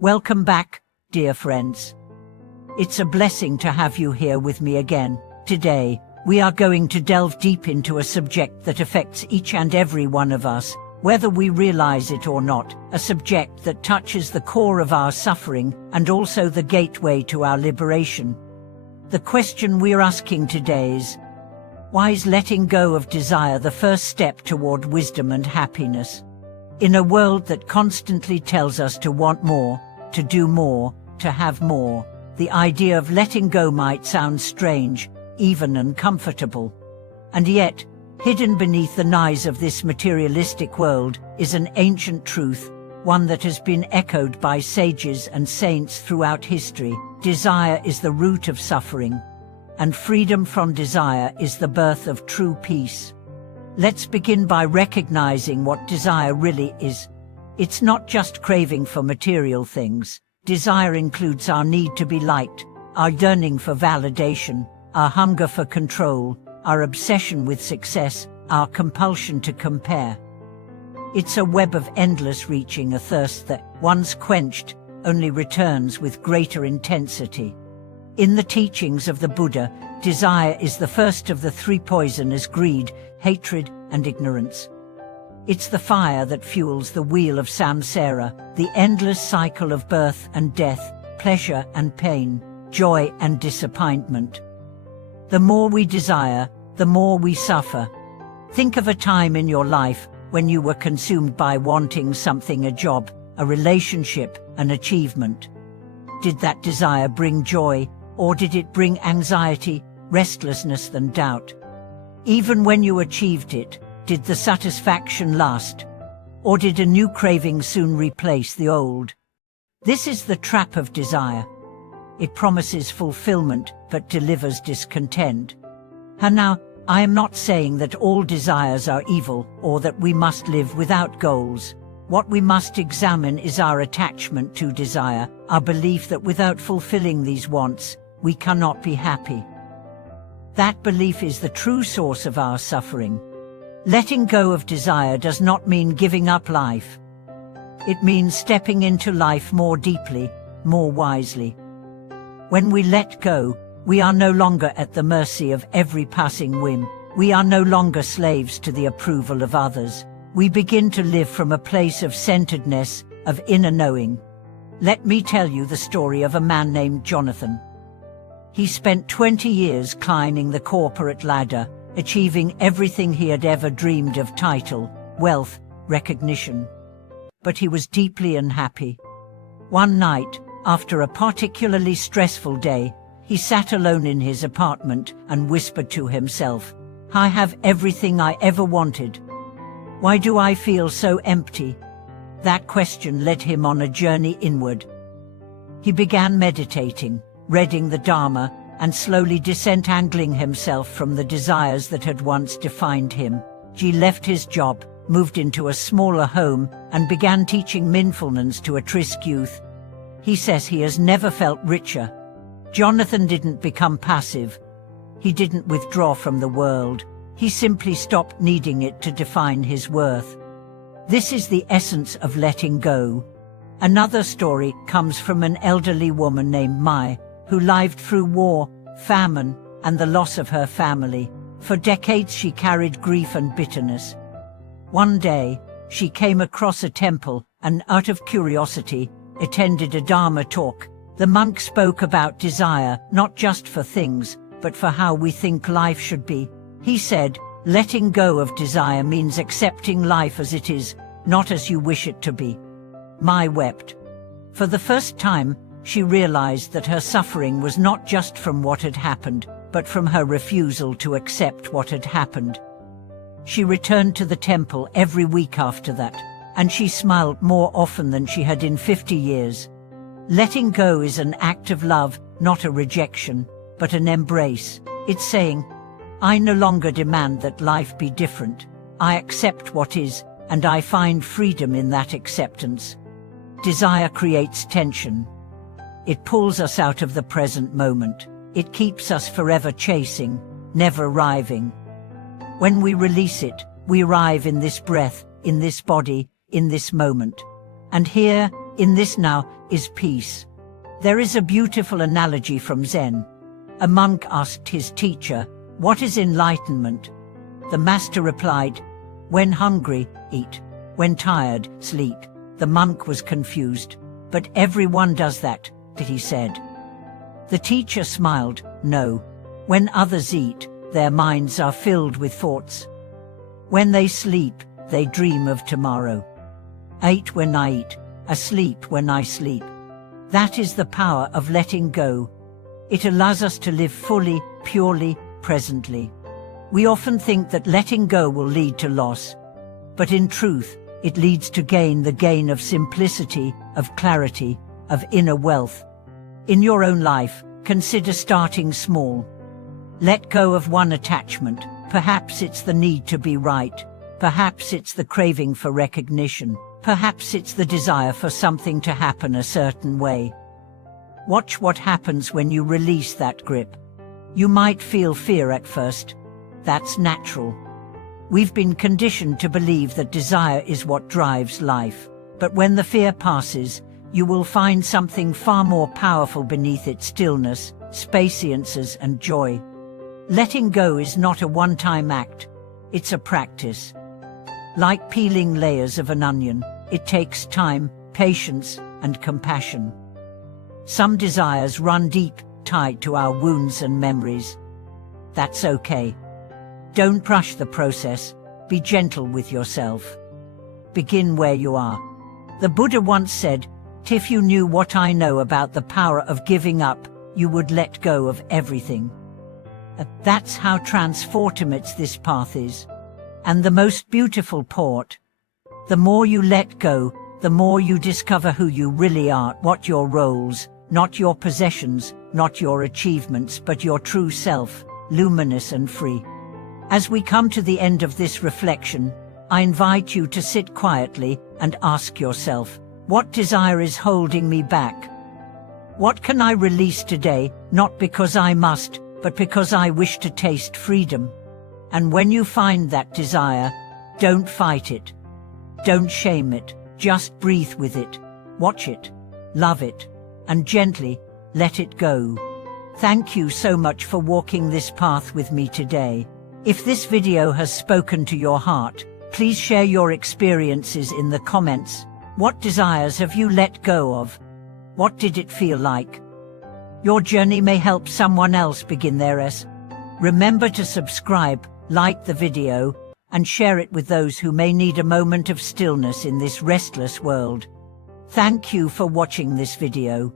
Welcome back, dear friends. It's a blessing to have you here with me again. Today, we are going to delve deep into a subject that affects each and every one of us, whether we realize it or not, a subject that touches the core of our suffering and also the gateway to our liberation. The question we're asking today is, why is letting go of desire the first step toward wisdom and happiness? In a world that constantly tells us to want more, to do more, to have more, the idea of letting go might sound strange, even uncomfortable. And yet, hidden beneath the noise of this materialistic world is an ancient truth, one that has been echoed by sages and saints throughout history. Desire is the root of suffering, and freedom from desire is the birth of true peace. Let's begin by recognizing what desire really is. It's not just craving for material things. Desire includes our need to be liked, our yearning for validation, our hunger for control, our obsession with success, our compulsion to compare. It's a web of endless reaching, a thirst that, once quenched, only returns with greater intensity. In the teachings of the Buddha, desire is the first of the three poisons: greed, hatred, and ignorance. It's the fire that fuels the wheel of samsara, the endless cycle of birth and death, pleasure and pain, joy and disappointment. The more we desire, the more we suffer. Think of a time in your life when you were consumed by wanting something: a job, a relationship, an achievement. Did that desire bring joy, or did it bring anxiety, restlessness, and doubt? Even when you achieved it, did the satisfaction last? Or did a new craving soon replace the old? This is the trap of desire. It promises fulfillment, but delivers discontent. And now, I am not saying that all desires are evil, or that we must live without goals. What we must examine is our attachment to desire, our belief that without fulfilling these wants, we cannot be happy. That belief is the true source of our suffering. Letting go of desire does not mean giving up life. It means stepping into life more deeply, more wisely. When we let go, we are no longer at the mercy of every passing whim. We are no longer slaves to the approval of others. We begin to live from a place of centeredness, of inner knowing. Let me tell you the story of a man named Jonathan. He spent 20 years climbing the corporate ladder, achieving everything he had ever dreamed of: title, wealth, recognition. But he was deeply unhappy. One night, after a particularly stressful day, he sat alone in his apartment and whispered to himself, "I have everything I ever wanted. Why do I feel so empty?" That question led him on a journey inward. He began meditating, reading the Dharma, and slowly disentangling himself from the desires that had once defined him. He left his job, moved into a smaller home, and began teaching mindfulness to at-risk youth. He says he has never felt richer. Jonathan didn't become passive. He didn't withdraw from the world. He simply stopped needing it to define his worth. This is the essence of letting go. Another story comes from an elderly woman named Mai, who lived through war, famine, and the loss of her family. For decades she carried grief and bitterness. One day, she came across a temple and, out of curiosity, attended a Dharma talk. The monk spoke about desire, not just for things, but for how we think life should be. He said, letting go of desire means accepting life as it is, not as you wish it to be. Mai wept. For the first time, she realized that her suffering was not just from what had happened, but from her refusal to accept what had happened. She returned to the temple every week after that, and she smiled more often than she had in 50 years. Letting go is an act of love, not a rejection, but an embrace. It's saying, I no longer demand that life be different. I accept what is, and I find freedom in that acceptance. Desire creates tension. It pulls us out of the present moment. It keeps us forever chasing, never arriving. When we release it, we arrive in this breath, in this body, in this moment. And here, In this now is peace. There is a beautiful analogy from Zen. A monk asked his teacher, "What is enlightenment?" The master replied, "When hungry, eat. When tired, sleep." The monk was confused. "But everyone does that," he said. The teacher smiled, "No. When others eat, their minds are filled with thoughts. When they sleep, they dream of tomorrow. I eat when I eat, asleep when I sleep." That is the power of letting go. It allows us to live fully, purely, presently. We often think that letting go will lead to loss, but in truth, it leads to the gain of simplicity, of clarity, of inner wealth. In your own life, consider starting small. Let go of one attachment. Perhaps it's the need to be right. Perhaps it's the craving for recognition. Perhaps it's the desire for something to happen a certain way. Watch what happens when you release that grip. You might feel fear at first. That's natural. We've been conditioned to believe that desire is what drives life. But when the fear passes, you will find something far more powerful beneath its stillness, spaciousness, and joy. Letting go is not a one-time act. It's a practice. Like peeling layers of an onion, it takes time, patience, and compassion. Some desires run deep, tied to our wounds and memories. That's okay. Don't rush the process. Be gentle with yourself. Begin where you are. The Buddha once said, "If you knew what I know about the power of giving up, you would let go of everything." That's how transformative this path is. And the most beautiful part, the more you let go, the more you discover who you really are, what your roles, not your possessions, not your achievements, but your true self, luminous and free. As we come to the end of this reflection, I invite you to sit quietly and ask yourself, what desire is holding me back? What can I release today, not because I must, but because I wish to taste freedom? And when you find that desire, don't fight it. Don't shame it, just breathe with it, watch it, love it, and gently let it go. Thank you so much for walking this path with me today. If this video has spoken to your heart, please share your experiences in the comments. What desires have you let go of? What did it feel like? Your journey may help someone else begin theirs. Remember to subscribe, like the video, and share it with those who may need a moment of stillness in this restless world. Thank you for watching this video.